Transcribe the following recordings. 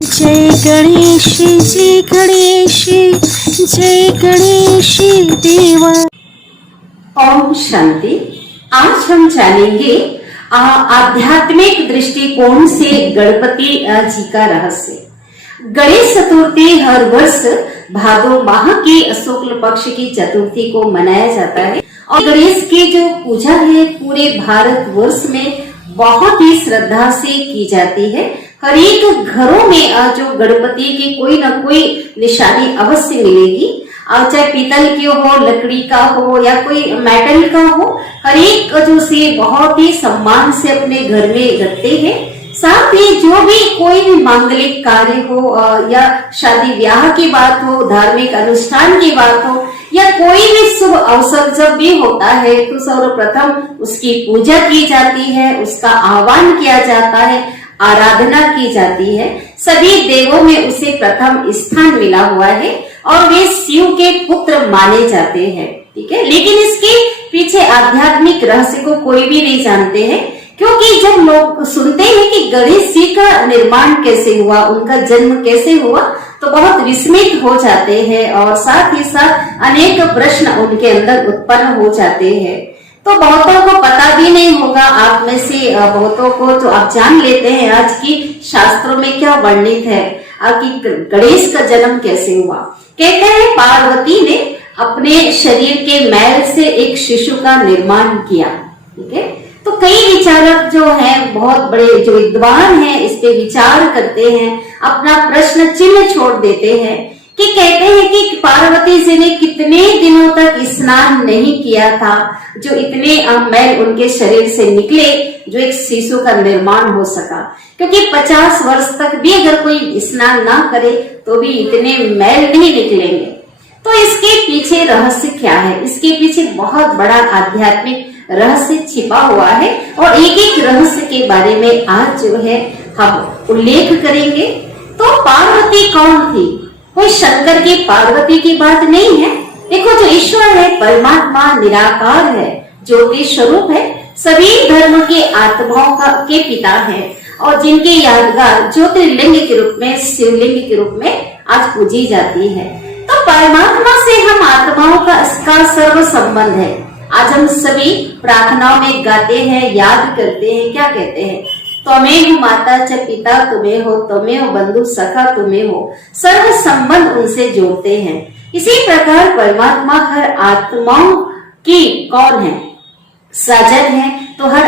जय गणेश जय गणेश जय गणेश देवा। ओम शांति। आज हम जानेंगे आध्यात्मिक दृष्टिकोण से गणपति जी का रहस्य। गणेश चतुर्थी हर वर्ष भादो माह की शुक्ल पक्ष की चतुर्थी को मनाया जाता है और गणेश की जो पूजा है पूरे भारत वर्ष में बहुत ही श्रद्धा से की जाती है। हर एक घरों में जो गणपति की कोई ना कोई निशानी अवश्य मिलेगी, चाहे पीतल की हो, लकड़ी का हो या कोई मेटल का हो, हर एक जो से बहुत ही सम्मान से अपने घर में रखते हैं। साथ ही जो भी कोई भी मांगलिक कार्य हो या शादी ब्याह की बात हो, धार्मिक अनुष्ठान की बात हो या कोई भी शुभ अवसर जब भी होता है तो सर्वप्रथम उसकी पूजा की जाती है, उसका आह्वान किया जाता है, आराधना की जाती है। सभी देवों में उसे प्रथम स्थान मिला हुआ है और वे शिव के पुत्र माने जाते हैं। ठीक है, लेकिन इसके पीछे आध्यात्मिक रहस्य को कोई भी नहीं जानते हैं, क्योंकि जब लोग सुनते हैं कि गणेश जी का निर्माण कैसे हुआ, उनका जन्म कैसे हुआ, तो बहुत विस्मित हो जाते हैं और साथ ही साथ अनेक प्रश्न उनके अंदर उत्पन्न हो जाते हैं। तो बहुतों को पता भी नहीं होगा, आप में से बहुतों को तो आप जान लेते हैं आज की शास्त्रों में क्या वर्णित है कि गणेश का जन्म कैसे हुआ। कहते हैं पार्वती ने अपने शरीर के मैल से एक शिशु का निर्माण किया। ठीक है, तो कई विचारक जो हैं, बहुत बड़े जो विद्वान हैं, इस पे विचार करते हैं, अपना प्रश्न चिन्ह छोड़ देते हैं कि कहते हैं कि पार्वती जी ने कितने दिनों तक स्नान नहीं किया था जो इतने मैल उनके शरीर से निकले, जो एक शिशु का निर्माण हो सका। क्योंकि 50 वर्ष तक भी अगर कोई स्नान ना करे तो भी इतने मैल नहीं निकलेंगे। तो इसके पीछे रहस्य क्या है? इसके पीछे बहुत बड़ा आध्यात्मिक रहस्य छिपा हुआ है और एक एक रहस्य के बारे में आज जो है हम उल्लेख करेंगे। तो पार्वती कौन थी? कोई शंकर की पार्वती की बात नहीं है। देखो, जो ईश्वर है परमात्मा निराकार है, ज्योति स्वरूप है, सभी धर्म के आत्माओं के पिता है और जिनके यादगार ज्योतिर्लिंग के रूप में, शिवलिंग के रूप में आज पूजी जाती है। तो परमात्मा से हम आत्माओं का इसका सर्व संबंध है। आज हम सभी प्रार्थनाओं में गाते हैं, याद करते हैं, क्या कहते हैं? त्वमेव माता च पिता तुम्हें हो, त्वमेव बंधु सखा तुम्हें हो। सर्व संबंध उनसे जोड़ते हैं। इसी प्रकार परमात्मा हर आत्माओं की कौन है? सजन है। तो हर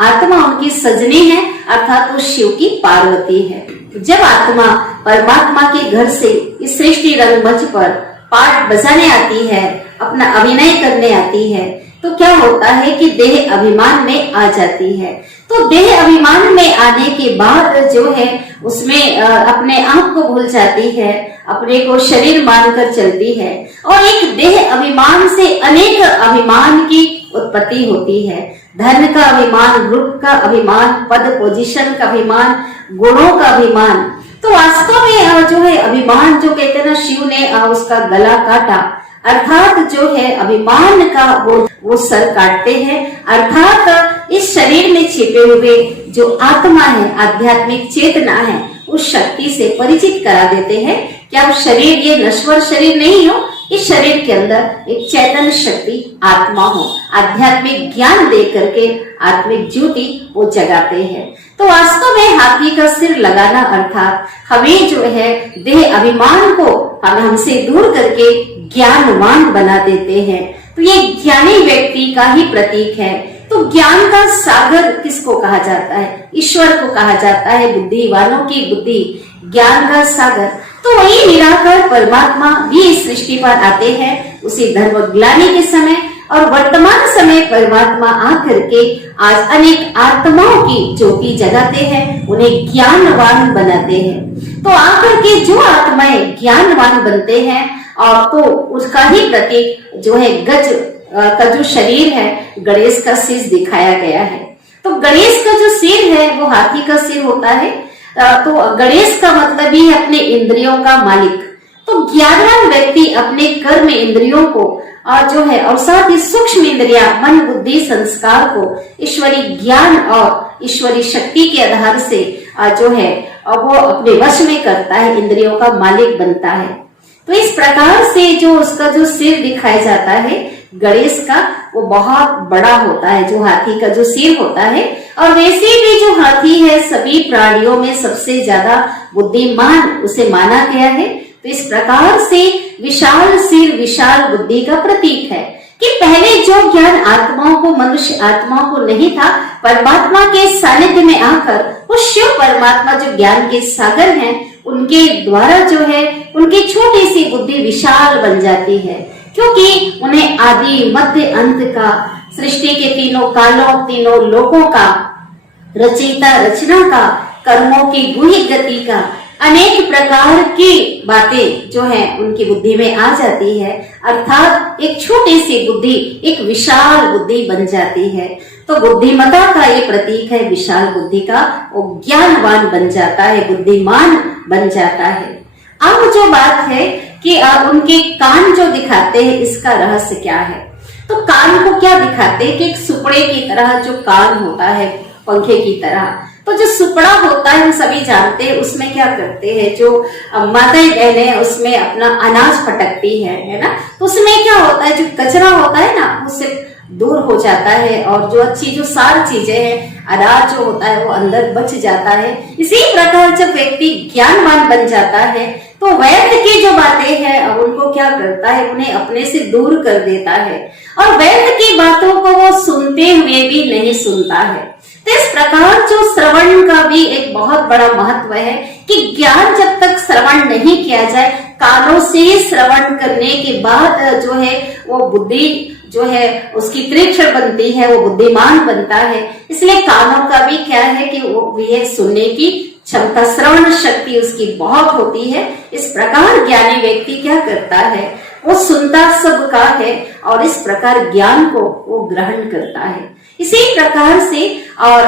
आत्मा उनकी सजनी है, अर्थात वो शिव की पार्वती है। जब आत्मा परमात्मा के घर से इस सृष्टि रंगमंच पर पाठ बजाने आती है, अपना अभिनय करने आती है, तो क्या होता है कि देह अभिमान में आ जाती है। तो देह अभिमान में आने के बाद जो है उसमें अपने आप को भूल जाती है, अपने को शरीर मानकर चलती है और एक देह अभिमान से अनेक अभिमान की उत्पत्ति होती है। धन का अभिमान, रूप का अभिमान, पद पोजीशन का अभिमान, गुणों का अभिमान। तो वास्तव में जो है अभिमान, जो कहते हैं ना, शिव ने उसका गला काटा, अर्थात जो है अभिमान का वो सर काटते हैं। अर्थात इस शरीर में छिपे हुए जो आत्मा है, आध्यात्मिक चेतना है, उस शक्ति से परिचित करा देते हैं कि अब शरीर ये नश्वर शरीर नहीं हो, इस शरीर के अंदर एक चैतन्य शक्ति आत्मा हो। आध्यात्मिक ज्ञान दे करके आत्मिक ज्योति वो जगाते हैं। तो वास्तव में हाथी का सिर लगाना अर्थात हमें जो है देह अभिमान को हमसे दूर करके ज्ञानवान बना देते हैं। तो ये ज्ञानी व्यक्ति का ही प्रतीक है। तो ज्ञान का सागर किसको कहा जाता है? ईश्वर को कहा जाता है। बुद्धिवानों की बुद्धि, ज्ञान का सागर। तो वही निराकार परमात्मा भी इस सृष्टि पर आते हैं उसी धर्म ग्लानि के समय, और वर्तमान समय परमात्मा आकर के आज अनेक आत्माओं की ज्योति जगाते हैं, उन्हें ज्ञानवान बनाते हैं। तो आकर के जो आत्माएं ज्ञानवान बनते हैं और तो उसका ही प्रतीक जो है गज का जो शरीर है, गणेश का शीश दिखाया गया है। तो गणेश का जो सिर है वो हाथी का सिर होता है। तो गणेश का मतलब ही है अपने इंद्रियों का मालिक। तो ज्ञानवान व्यक्ति अपने कर्म इंद्रियों को जो है और साथ ही सूक्ष्म इंद्रिया, मन, बुद्धि, संस्कार को ईश्वरी ज्ञान और ईश्वरी शक्ति के आधार से जो है और वो अपने वश में करता है, इंद्रियों का मालिक बनता है। तो इस प्रकार से जो उसका जो सिर दिखाया जाता है गणेश का, वो बहुत बड़ा होता है, जो हाथी का जो सिर होता है। और वैसे भी जो हाथी है सभी प्राणियों में सबसे ज्यादा बुद्धिमान उसे माना गया है। तो इस प्रकार से विशाल सिर विशाल बुद्धि का प्रतीक है कि पहले जो ज्ञान आत्माओं को, मनुष्य आत्माओं को नहीं था, परमात्मा के सानिध्य में आकर वो शिव परमात्मा जो ज्ञान के सागर हैं, उनके द्वारा जो है उनकी छोटी सी बुद्धि विशाल बन जाती है, क्योंकि उन्हें आदि मध्य अंत का, सृष्टि के तीनों कालों, तीनों लोकों का, रचयिता रचना का, कर्मों की गुह्य गति का, अनेक प्रकार की बातें जो है उनकी बुद्धि में आ जाती है। अर्थात एक छोटी सी बुद्धि एक विशाल बुद्धि बन जाती है। तो बुद्धिमता का ये प्रतीक है विशाल बुद्धि का, वो ज्ञानवान बन जाता है, बुद्धिमान बन जाता है। अब जो बात है कि उनके कान जो दिखाते हैं, इसका रहस्य क्या है? तो कान को क्या दिखाते हैं कि एक सुपड़े की तरह जो कान होता है, पंखे की तरह। तो जो सुपड़ा होता है हम सभी जानते हैं, उसमें क्या करते हैं, जो माताएं बहनें उसमें अपना अनाज फटकती है ना, तो उसमें क्या होता है, जो कचरा होता है ना, उससे दूर हो जाता है, और जो अच्छी जो सारी चीजें हैं, अनाज जो होता है वो अंदर बच जाता है। इसी प्रकार जब व्यक्ति ज्ञानवान बन जाता है तो वेद की जो बातें हैं उनको क्या करता है, उन्हें अपने से दूर कर देता है, और वेद की बातों को वो सुनते हुए भी नहीं सुनता है। तो इस प्रकार जो श्रवण का भी एक बहुत बड़ा महत्व है कि ज्ञान जब तक श्रवण नहीं किया जाए, कानों से श्रवण करने के बाद जो है वो बुद्धि जो है उसकी तीक्ष्ण बनती है, वो बुद्धिमान बनता है। इसलिए कानों का भी क्या है कि वो ये सुनने की क्षमता, श्रवण शक्ति उसकी बहुत होती है। इस प्रकार ज्ञानी व्यक्ति क्या करता है, वो सुनता सबका है और इस प्रकार ज्ञान को वो ग्रहण करता है। इसी प्रकार से और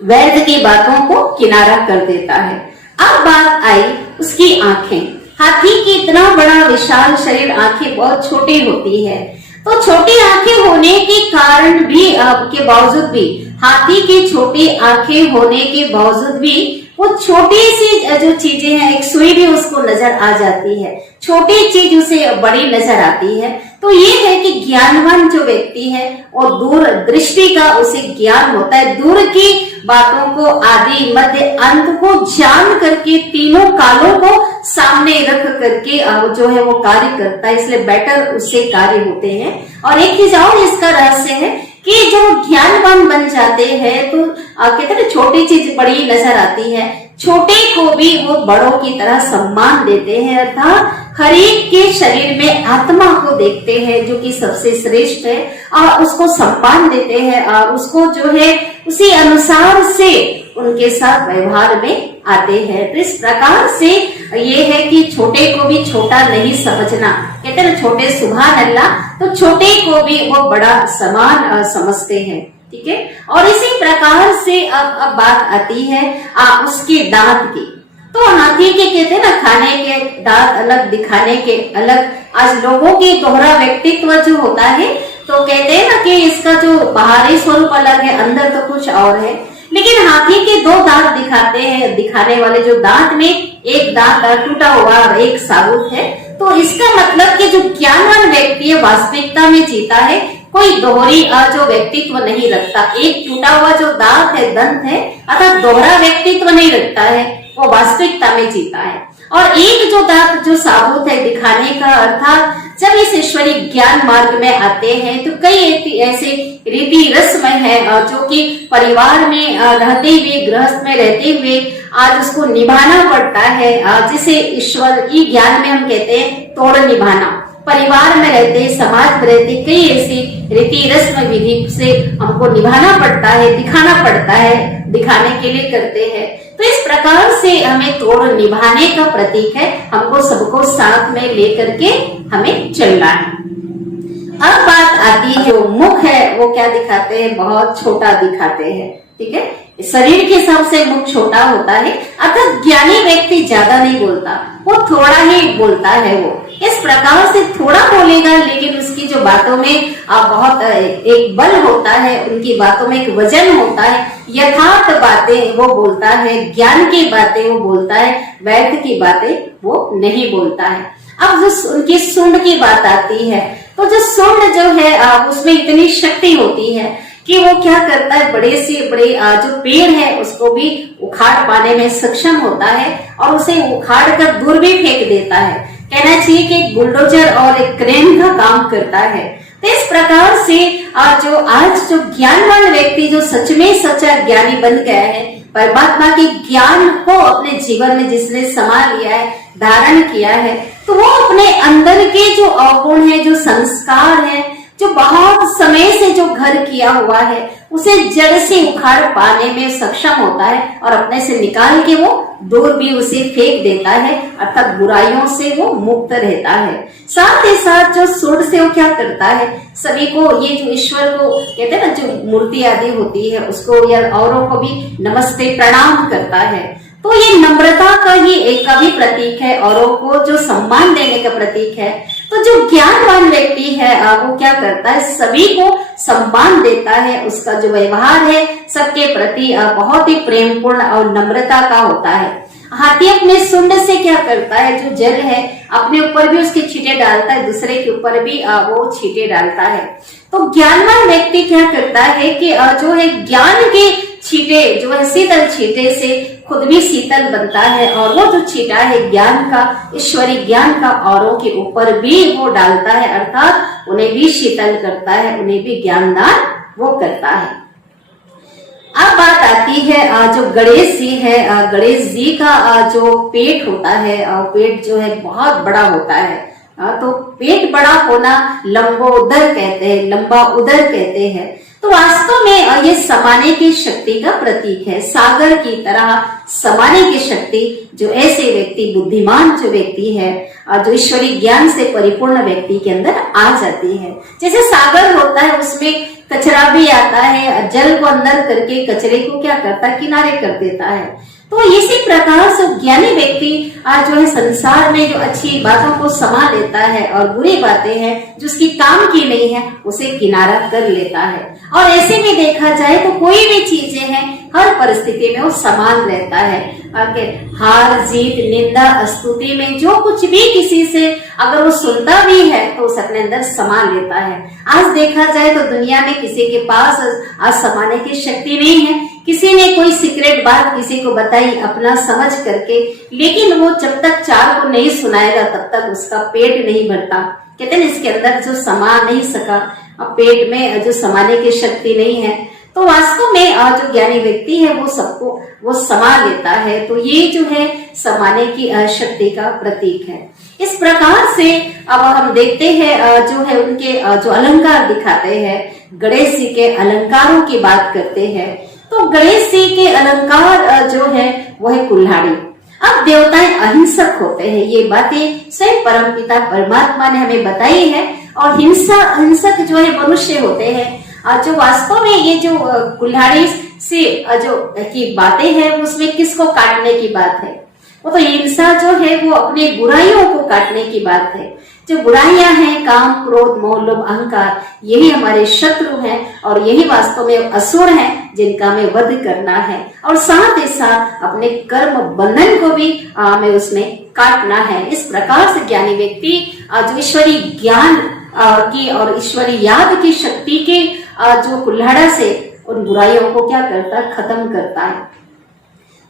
वेद की बातों को किनारा कर देता है। अब बात आई उसकी आंखें। हाथी की इतना बड़ा विशाल शरीर, आंखें बहुत छोटी होती है। तो छोटी आंखें होने के कारण भी के बावजूद भी, हाथी की छोटी आंखें होने के बावजूद भी वो छोटी सी जो चीजें हैं, एक सुई भी उसको नजर आ जाती है, छोटी चीज उसे बड़ी नजर आती है। तो ये है कि ज्ञानवान जो व्यक्ति है वो दूर दृष्टि का उसे ज्ञान होता है, दूर की बातों को, आदि मध्य अंत को जान करके, तीनों कालों को सामने रख करके जो है वो कार्य करता है, इसलिए बेटर उससे कार्य होते हैं। और एक चीज और इसका रहस्य है कि जो ज्ञानवान बन जाते हैं तो कहते हैं छोटी चीज बड़ी नजर आती है, छोटे को भी वो बड़ों की तरह सम्मान देते हैं। अर्थात हर एक के शरीर में आत्मा को देखते हैं जो कि सबसे श्रेष्ठ है, और उसको सम्मान देते हैं, और उसको जो है उसी अनुसार से उनके साथ व्यवहार में आते हैं। तो इस प्रकार से ये है कि छोटे को भी छोटा नहीं समझना, कहते हैं छोटे सुभान अल्लाह, तो छोटे को भी वो बड़ा समान समझते हैं। ठीक है। और इसी प्रकार से अब बात आती है उसके दांत की। तो हाथी के कहते हैं ना, खाने के दांत अलग, दिखाने के अलग। आज लोगों के दोहरा व्यक्तित्व जो होता है, तो कहते हैं ना कि इसका जो बाहरी स्वरूप अलग है, अंदर तो कुछ और है। लेकिन हाथी के दो दांत दिखाते हैं, दिखाने वाले जो दांत में एक दांत टूटा हुआ और एक साबुत है। तो इसका मतलब कि जो ज्ञानवान व्यक्ति है वास्तविकता में जीता है, कोई दोहरी जो व्यक्तित्व नहीं रखता। एक टूटा हुआ जो दांत है, दंत है, अर्थात दोहरा व्यक्तित्व नहीं रखता है, वो वास्तविकता में जीता है। और एक जो दांत जो साबुत है दिखाने का, अर्थात जब इस ईश्वरी ज्ञान मार्ग में आते हैं तो कई ऐसे रीति रस्म है जो कि परिवार में रहते हुए, गृहस्थ में रहते हुए आज उसको निभाना पड़ता है, जिसे ईश्वर की ज्ञान में हम कहते हैं तोड़ निभाना। परिवार में रहते, समाज में रहते कई ऐसी रीति रस्म विधि से हमको निभाना पड़ता है, दिखाना पड़ता है, दिखाने के लिए करते हैं। तो इस प्रकार से हमें तोड़ निभाने का प्रतीक है, हमको सबको साथ में लेकर के हमें चलना है। अब बात आती है जो मुख है वो क्या दिखाते हैं, बहुत छोटा दिखाते हैं। ठीक है, शरीर के हिसाब से मुख छोटा होता है, अर्थात ज्ञानी व्यक्ति ज्यादा नहीं बोलता, वो थोड़ा ही बोलता है। वो इस प्रकार से थोड़ा बोलेगा, लेकिन उसकी जो बातों में बहुत एक बल होता है, उनकी बातों में एक वजन होता है। यथार्थ बातें वो बोलता है, ज्ञान की बातें वो बोलता है, व्यर्थ की बातें वो नहीं बोलता है। अब जो उनकी सूंड की बात आती है, तो जो सूंड जो है उसमें इतनी शक्ति होती है कि वो क्या करता है, बड़े से बड़े जो पेड़ है उसको भी उखाड़ पाने में सक्षम होता है और उसे उखाड़ कर दूर भी फेंक देता है। कहना चाहिए कि एक बुलडोजर और एक क्रेन का काम करता है। तो इस प्रकार से जो आज जो ज्ञानवान व्यक्ति जो सच में सच्चा ज्ञानी बन गया है, परमात्मा के ज्ञान को अपने जीवन में जिसने समा लिया है, धारण किया है, तो वो अपने अंदर के जो अवगुण है, जो संस्कार है, जो बहुत समय से जो घर किया हुआ है, उसे जड़ से उखाड़ पाने में सक्षम होता है और अपने से निकाल के वो दूर भी उसे फेंक देता है, अर्थात बुराइयों से वो मुक्त रहता है। साथ ही साथ जो सूंड से वो क्या करता है, सभी को ये जो ईश्वर को कहते हैं ना, जो मूर्ति आदि होती है उसको या औरों को भी नमस्ते प्रणाम करता है। तो ये नम्रता का ही एक का भी प्रतीक है, औरों को जो सम्मान देने का प्रतीक है। तो जो ज्ञानवान व्यक्ति है वो क्या करता है, सभी को सम्मान देता है, उसका जो व्यवहार है सबके प्रति बहुत ही प्रेमपूर्ण और नम्रता का होता है। हाथी अपने सूंड से क्या करता है, जो जल है अपने ऊपर भी उसके छींटे डालता है, दूसरे के ऊपर भी वो छींटे डालता है। तो ज्ञानवान व्यक्ति क्या करता है कि जो है ज्ञान के छींटे जो है शीतल छींटे से खुद भी शीतल बनता है और वो जो छींटा है ज्ञान का, ईश्वरीय ज्ञान का, औरों के ऊपर भी वो डालता है, अर्थात उन्हें भी शीतल करता है, उन्हें भी ज्ञानदान वो करता है। अब बात आती है जो गणेश जी है, गणेश जी का जो पेट होता है, पेट जो है बहुत बड़ा होता है। तो पेट बड़ा होना लंबोदर कहते हैं, लंबा उदर कहते हैं। तो वास्तव में ये समाने की शक्ति का प्रतीक है, सागर की तरह समाने की शक्ति जो ऐसे व्यक्ति, बुद्धिमान जो व्यक्ति है, जो ईश्वरीय ज्ञान से परिपूर्ण व्यक्ति के अंदर आ जाती है। जैसे सागर होता है उसमें कचरा भी आता है, जल को अंदर करके कचरे को क्या करता है, किनारे कर देता है। तो इसी प्रकार से ज्ञानी व्यक्ति जो है संसार में जो अच्छी बातों को समा लेता है और बुरी बातें हैं जो उसकी काम की नहीं है उसे किनारा कर लेता है। और ऐसे में देखा जाए तो कोई भी चीजें हैं हर परिस्थिति में वो समान रहता है। हार जीत निंदा स्तुति में जो कुछ भी किसी से अगर वो सुनता भी है तो उसे अपने अंदर समा लेता है। आज देखा जाए तो दुनिया में किसी के पास आज समाने की शक्ति नहीं है। किसी ने कोई सीक्रेट बात किसी को बताई अपना समझ करके, लेकिन वो जब तक चार को नहीं सुनाएगा तब तक उसका पेट नहीं भरता। कहते हैं इसके अंदर जो समा नहीं सका, पेट में जो समाने की शक्ति नहीं है, तो वास्तव में जो ज्ञानी व्यक्ति है वो सबको वो समा लेता है। तो ये जो है समाने की शक्ति का प्रतीक है। इस प्रकार से अब हम देखते हैं जो है उनके जो अलंकार दिखाते हैं, गणेश जी के अलंकारों की बात करते हैं। तो गणेश जी के अलंकार जो है वो है कुल्हाड़ी। अब देवताएं अहिंसक होते हैं, ये बातें स्वयं परमपिता परमात्मा ने हमें बताई है। और हिंसक जो है मनुष्य होते हैं, जो वास्तव में ये जो कुल्हाड़ी से जो की बातें हैं उसमें किसको काटने की बात है, वो तो हिंसा जो है वो अपने बुराइयों को काटने की बात है। जो बुराइयां हैं, काम क्रोध मोह लोभ अहंकार, यही हमारे शत्रु हैं और यही वास्तव में असुर हैं जिनका हमें वध करना है। और साथ ही साथ अपने कर्म बंधन को भी हमें उसमें काटना है। इस प्रकार से ज्ञानी व्यक्ति जो ईश्वरीय ज्ञान की और ईश्वरीय याद की शक्ति के जो कुल्हाड़ा से उन बुराइयों को क्या करता है, खत्म करता है।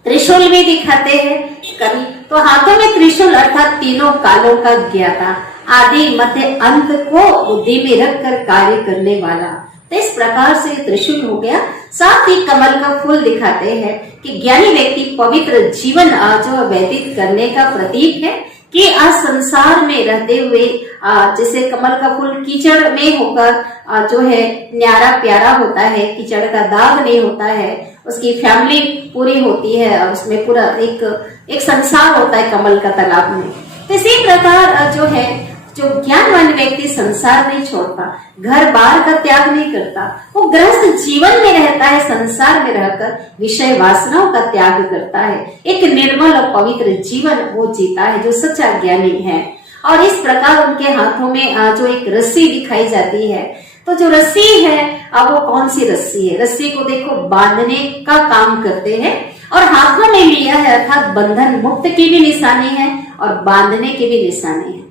त्रिशूल भी दिखाते हैं कभी, तो हाथों में त्रिशूल अर्थात तीनों कालों का ज्ञाता, आदि मध्य अंत को बुद्धि में रखकर कार्य करने वाला। तो इस प्रकार से त्रिशूल हो गया। साथ ही कमल का फूल दिखाते हैं कि ज्ञानी व्यक्ति पवित्र जीवन जो व्यतीत करने का प्रतीक है कि आज संसार में रहते हुए जैसे कमल का फूल कीचड़ में होकर जो है न्यारा प्यारा होता है, कीचड़ का दाग नहीं होता है, उसकी फैमिली पूरी होती है, उसमें पूरा एक संसार होता है कमल का तालाब में। तो इसी प्रकार जो है जो ज्ञानवान व्यक्ति संसार नहीं छोड़ता, घर बार का त्याग नहीं करता, वो गृहस्थ जीवन में रहता है, संसार में रहकर विषय वासनाओं का त्याग करता है, एक निर्मल और पवित्र जीवन वो जीता है जो सच्चा ज्ञानी है। और इस प्रकार उनके हाथों में जो एक रस्सी दिखाई जाती है, तो जो रस्सी है, अब वो कौन सी रस्सी है? रस्सी को देखो बांधने का काम करते हैं और हाथों में लिया है, अर्थात बंधन मुक्त की भी निशानी है और बांधने की भी निशानी है।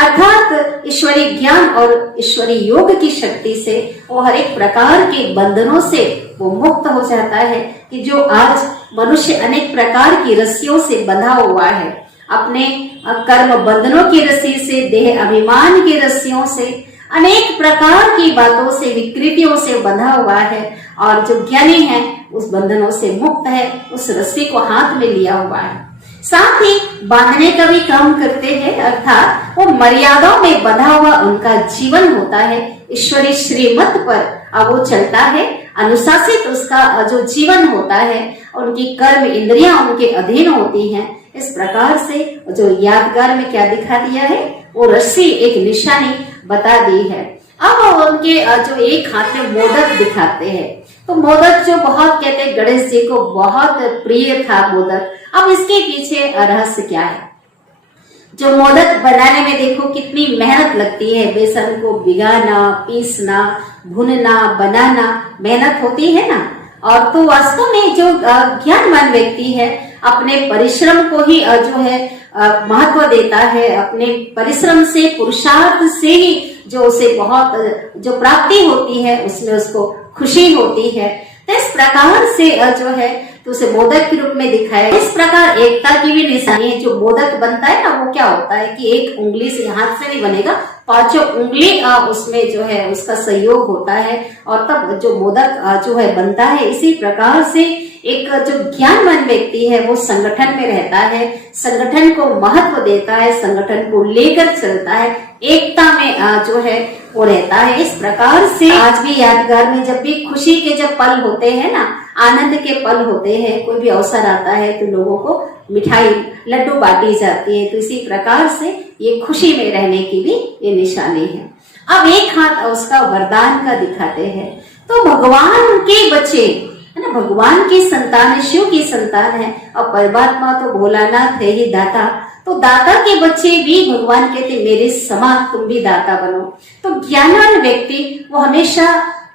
अर्थात ईश्वरीय ज्ञान और ईश्वरीय योग की शक्ति से वो हर एक प्रकार के बंधनों से वो मुक्त हो जाता है। कि जो आज मनुष्य अनेक प्रकार की रस्सियों से बंधा हुआ है, अपने कर्म बंधनों की रस्सी से, देह अभिमान की रस्सियों से, अनेक प्रकार की बातों से, विकृतियों से बंधा हुआ है, और जो ज्ञानी है उस बंधनों से मुक्त है, उस रस्सी को हाथ में लिया हुआ है। साथ ही बांधने का भी काम करते हैं, अर्थात वो मर्यादाओं में बंधा हुआ उनका जीवन होता है, ईश्वरीय श्रीमत पर अब वो चलता है, अनुशासित उसका जो जीवन होता है, उनकी कर्म इंद्रियां उनके अधीन होती हैं। इस प्रकार से जो यादगार में क्या दिखा दिया है, वो रस्सी एक निशानी बता दी है। अब उनके जो एक हाथ में मोदक दिखाते हैं, तो मोदक जो बहुत कहते हैं गणेश जी को बहुत प्रिय था मोदक। अब इसके पीछे रहस्य क्या है? जो मोदक बनाने में देखो कितनी मेहनत लगती है, बेसन को भिगाना, पीसना, भुनना, बनाना, मेहनत होती है ना। और तो वास्तव में जो ज्ञानवान व्यक्ति है अपने परिश्रम को ही जो है महत्व देता है, अपने परिश्रम से, पुरुषार्थ से ही जो उसे बहुत जो प्राप्ति होती है उसमें उसको खुशी होती है। तो इस प्रकार से जो है तो उसे मोदक के रूप में दिखाया। इस प्रकार एकता की भी निशानी है। जो मोदक बनता है ना, वो क्या होता है कि एक उंगली से, हाथ से नहीं बनेगा, पांचों उंगली उसमें जो है उसका सहयोग होता है और तब जो मोदक जो है बनता है। इसी प्रकार से एक जो ज्ञानवान व्यक्ति है वो संगठन में रहता है, संगठन को महत्व देता है, संगठन को लेकर चलता है, एकता में जो है वो रहता है। इस प्रकार से आज भी यादगार में जब भी खुशी के जब पल होते हैं ना, आनंद के पल होते हैं, कोई भी अवसर आता है तो लोगों को मिठाई, लड्डू बांटी जाती है। तो इसी प्रकार से ये खुशी में रहने की भी ये निशानी है। अब एक हाथ उसका वरदान का दिखाते हैं। तो भगवान के बच्चे है ना, भगवान की संतान, शिव की संतान है और परमात्मा तो भोलानाथ है ही दाता। तो दाता के बच्चे भी भगवान कहते मेरे समान तुम भी दाता बनो। तो ज्ञानवान व्यक्ति वो हमेशा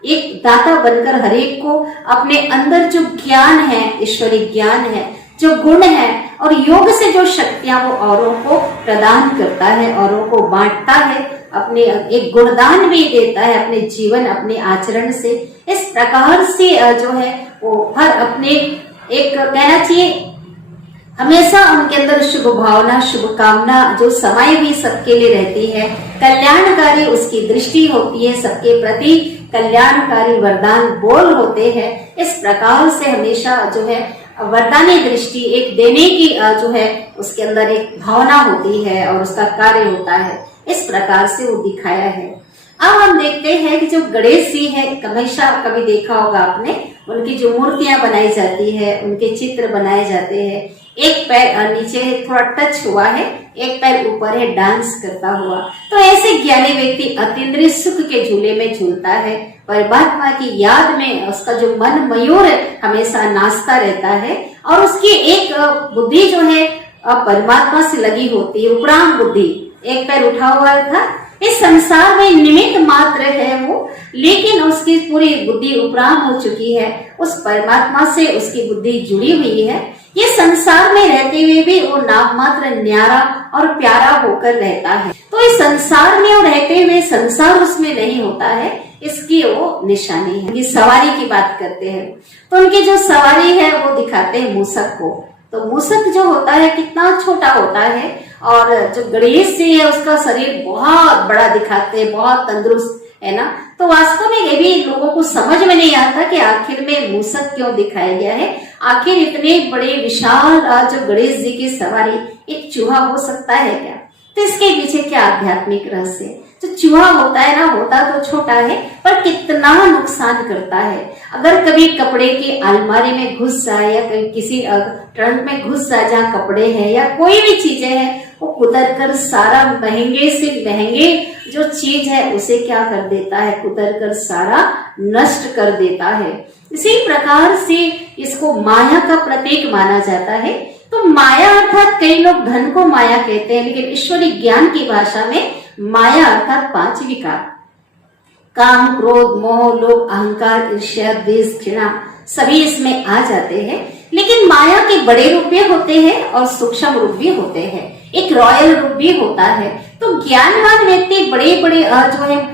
एक दाता बनकर हरेक को अपने अंदर जो ज्ञान है, ईश्वरीय ज्ञान है, जो गुण है और योग से जो शक्तियां वो औरों को प्रदान करता है, औरों को बांटता है, अपने एक गुणदान भी देता है अपने जीवन, अपने आचरण से। इस प्रकार से जो है वो हर अपने एक कहना चाहिए हमेशा उनके अंदर शुभ भावना, शुभ कामना जो समाई हुई सबके लिए रहती है, कल्याणकारी उसकी दृष्टि होती है, सबके प्रति कल्याणकारी वरदान बोल होते हैं। इस प्रकार से हमेशा जो है वरदानी दृष्टि एक देने की जो है उसके अंदर एक भावना होती है और उसका कार्य होता है। इस प्रकार से वो दिखाया है। अब हम देखते हैं कि जो गणेश जी है, हमेशा कभी देखा होगा आपने, उनकी जो मूर्तियां बनाई जाती है, उनके चित्र बनाए जाते हैं, एक पैर नीचे थोड़ा टच हुआ है, एक पैर ऊपर है, डांस करता हुआ। तो ऐसे ज्ञानी व्यक्ति अतीन्द्रिय सुख के झूले में झूलता है, परमात्मा की याद में उसका जो मन मयूर हमेशा नाचता रहता है और उसकी एक बुद्धि जो है परमात्मा से लगी होती है, उपराम बुद्धि, एक पैर उठा हुआ था। इस संसार में निमित्त मात्र है वो, लेकिन उसकी पूरी बुद्धि उपराम हो चुकी है, उस परमात्मा से उसकी बुद्धि जुड़ी हुई है। ये संसार में रहते हुए भी वो नाम मात्र न्यारा और प्यारा होकर रहता है। तो इस संसार में वो रहते हुए संसार उसमें नहीं होता है, इसकी वो निशानी है। ये सवारी की बात करते हैं तो उनकी जो सवारी है वो दिखाते हैं मूसक को। तो मूसक जो होता है कितना छोटा होता है और जो गणेश जी है उसका शरीर बहुत बड़ा दिखाते हैं, बहुत तंदुरुस्त है ना। तो वास्तव में ये भी लोगों को समझ में नहीं आता कि आखिर में मूसक क्यों दिखाया गया है। आखिर इतने बड़े विशाल जो गणेश जी की सवारी एक चूहा हो सकता है क्या? तो इसके पीछे क्या आध्यात्मिक रहस्य है? जो चूहा होता है ना, होता तो छोटा है पर कितना नुकसान करता है। अगर कभी कपड़े की अलमारी में घुस जाए या कहीं किसी ट्रंक में घुस जाए जहाँ कपड़े हैं या कोई भी चीजें हैं, वो कुतर कर सारा महंगे से महंगे जो चीज है उसे क्या कर देता है, कुतर कर सारा नष्ट कर देता है। इसी प्रकार से इसको माया का प्रतीक माना जाता है। तो माया अर्थात कई लोग धन को माया कहते हैं, लेकिन ईश्वरीय ज्ञान की भाषा में माया अर्थात 5 विकार। काम, क्रोध, मोह, लोभ, अहंकार, ईर्ष्या, द्वेष, घृणा सभी इसमें आ जाते हैं। लेकिन माया के बड़े रूप भी होते हैं और सूक्ष्म रूप भी होते हैं, एक रॉयल रूप भी होता है। तो ज्ञानवान व्यक्ति बड़े बड़े जो है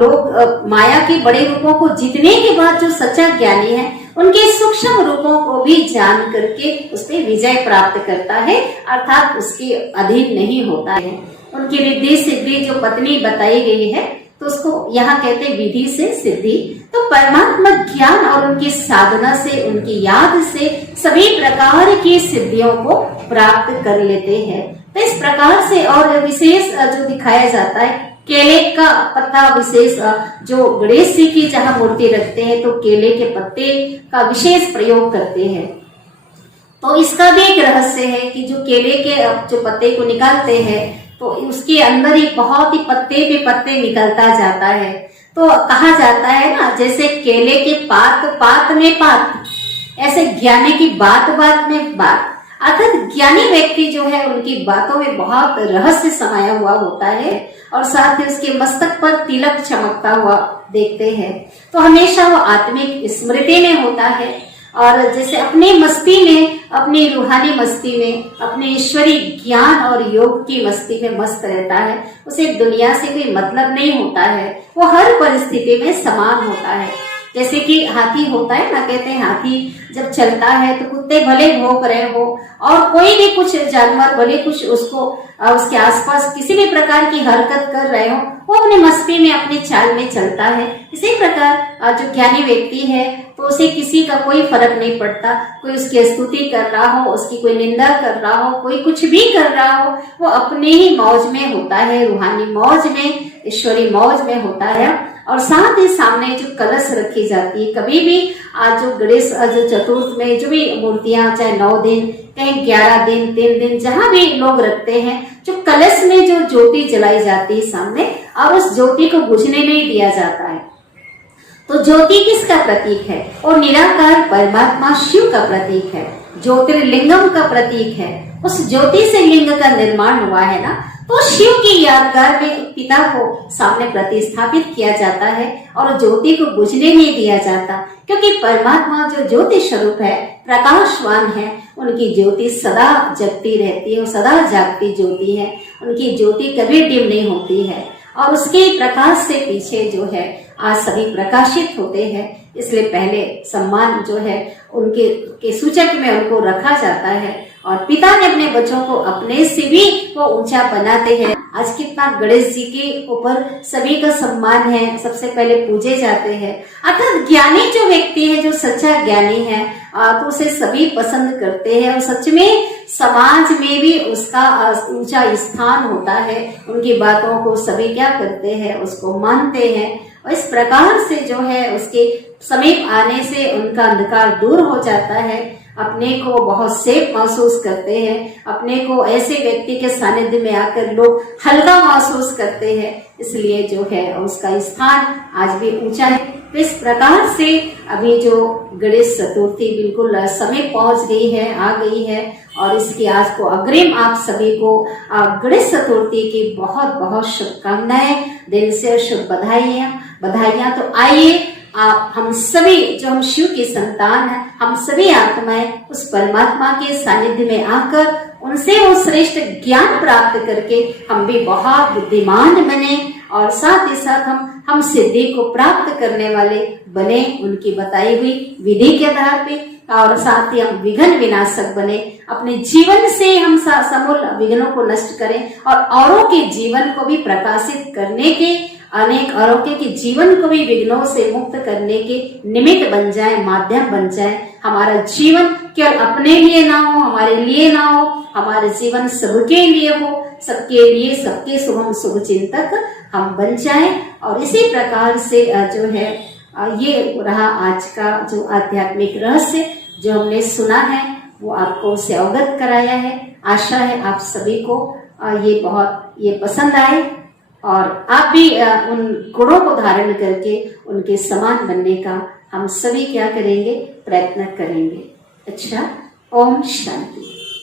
लोग माया के बड़े रूपों को जीतने के बाद जो सच्चा ज्ञानी है उनके सूक्ष्म रूपों को भी जान करके उस पर विजय प्राप्त करता है, अर्थात उसके अधीन नहीं होता है। उनकी रिद्धि सिद्धि जो पत्नी बताई गई है तो उसको यहाँ कहते हैं विधि से सिद्धि। तो परमात्मा ज्ञान और उनकी साधना से, उनकी याद से सभी प्रकार की सिद्धियों को प्राप्त कर लेते हैं। तो इस प्रकार से और विशेष जो दिखाया जाता है, केले का पत्ता विशेष, जो गणेश जी की जहाँ मूर्ति रखते हैं तो केले के पत्ते का विशेष प्रयोग करते हैं। तो इसका भी एक रहस्य है कि जो केले के जो पत्ते को निकालते हैं तो उसके अंदर ही बहुत ही पत्ते पे पत्ते निकलता जाता है। तो कहा जाता है ना, जैसे केले के पात में पात, ऐसे ज्ञानी की बात बात में बात, अर्थात ज्ञानी व्यक्ति जो है उनकी बातों में बहुत रहस्य समाया हुआ होता है और साथ ही उसके मस्तक पर तिलक चमकता हुआ देखते हैं। तो हमेशा वो आत्मिक स्मृति में होता है और जैसे अपनी मस्ती में, अपनी रूहानी मस्ती में, अपने ईश्वरी ज्ञान और योग की मस्ती में मस्त रहता है। उसे दुनिया से कोई मतलब नहीं होता है, वो हर परिस्थिति में समान होता है। जैसे कि हाथी होता है ना, कहते हैं हाथी जब चलता है तो कुत्ते भले भौंक रहे हो और कोई भी कुछ जानवर भले कुछ उसको उसके आसपास किसी भी प्रकार की हरकत कर रहे हो, वो अपने मस्ती में अपनी चाल में चलता है। इसी प्रकार जो ज्ञानी व्यक्ति है तो उसे किसी का कोई फर्क नहीं पड़ता, कोई उसकी स्तुति कर रहा हो, उसकी कोई निंदा कर रहा हो, कोई कुछ भी कर रहा हो, वो अपने ही मौज में होता है, रूहानी मौज में, ईश्वरी मौज में होता है। और साथ ही सामने जो कलश रखी जाती है, कभी भी आज जो गणेश जो चतुर्थ में जो भी मूर्तियां, चाहे 9 दिन, कहीं 11 दिन, 3 दिन, जहां भी लोग रखते हैं, जो कलश में जो ज्योति जलाई जाती है सामने, और उस ज्योति को बुझने नहीं दिया जाता है। तो ज्योति किसका प्रतीक है? और निराकार परमात्मा शिव का प्रतीक है, ज्योतिर्लिंगम का प्रतीक है। उस ज्योति से लिंग का निर्माण हुआ है ना, तो शिव की यादगार में पिता को सामने प्रतिस्थापित किया जाता है और ज्योति को बुझने नहीं दिया जाता, क्योंकि परमात्मा जो ज्योति स्वरूप है, प्रकाशवान है, उनकी ज्योति सदा जगती रहती है, सदा जागती ज्योति है, उनकी ज्योति कभी डिम नहीं होती है और उसके प्रकाश से पीछे जो है आज सभी प्रकाशित होते हैं। इसलिए पहले सम्मान जो है उनके के सूचक में उनको रखा जाता है और पिता ने अपने बच्चों को अपने से भी वो ऊंचा बनाते हैं। आज कितना गणेश जी के ऊपर सभी का सम्मान है, सबसे पहले पूजे जाते हैं। अर्थात ज्ञानी जो व्यक्ति है, जो सच्चा ज्ञानी है, तो उसे सभी पसंद करते हैं और सच में समाज में भी उसका ऊंचा स्थान होता है। उनकी बातों को सभी क्या करते हैं, उसको मानते हैं और इस प्रकार से जो है उसके समीप आने से उनका अंधकार दूर हो जाता है। अपने को बहुत सेफ महसूस करते हैं, अपने को ऐसे व्यक्ति के सानिध्य में आकर लोग हल्का महसूस करते हैं, इसलिए जो है उसका स्थान आज भी ऊंचा है। तो इस प्रकार से अभी जो गणेश चतुर्थी बिल्कुल समय पहुंच गई है, आ गई है और इसकी आज को अग्रिम आप सभी को गणेश चतुर्थी की बहुत बहुत शुभकामनाएं, दिल से शुभ बधाइयां। तो आइए आप हम सभी जो हम शिव की संतान हैं, हम सभी आत्माएं उस परमात्मा के सानिध्य में आकर उनसे वो श्रेष्ठ ज्ञान प्राप्त करके हम भी बहुत बुद्धिमान बने और साथ ही साथ हम सिद्धि को प्राप्त करने वाले बने, उनकी बताई हुई विधि के आधार पे, और साथ ही हम विघ्न विनाशक बने। अपने जीवन से हम समूल विघ्नों को नष्ट करें और औरों के जीवन को भी प्रकाशित करने के, अनेक औरों के जीवन को भी विघ्नों से मुक्त करने के निमित्त बन जाए, माध्यम बन जाए। हमारा जीवन केवल अपने लिए ना हो, हमारे लिए ना हो, हमारा जीवन सबके लिए हो, सबके लिए, सबके शुभ चिंतक हम बन जाए। और इसी प्रकार से जो है ये रहा आज का जो आध्यात्मिक रहस्य जो हमने सुना है, वो आपको उससे अवगत कराया है। आशा है आप सभी को ये पसंद आए और आप भी उन गुणों को धारण करके उनके समान बनने का हम सभी क्या करेंगे, प्रयत्न करेंगे। अच्छा, ओम शांति।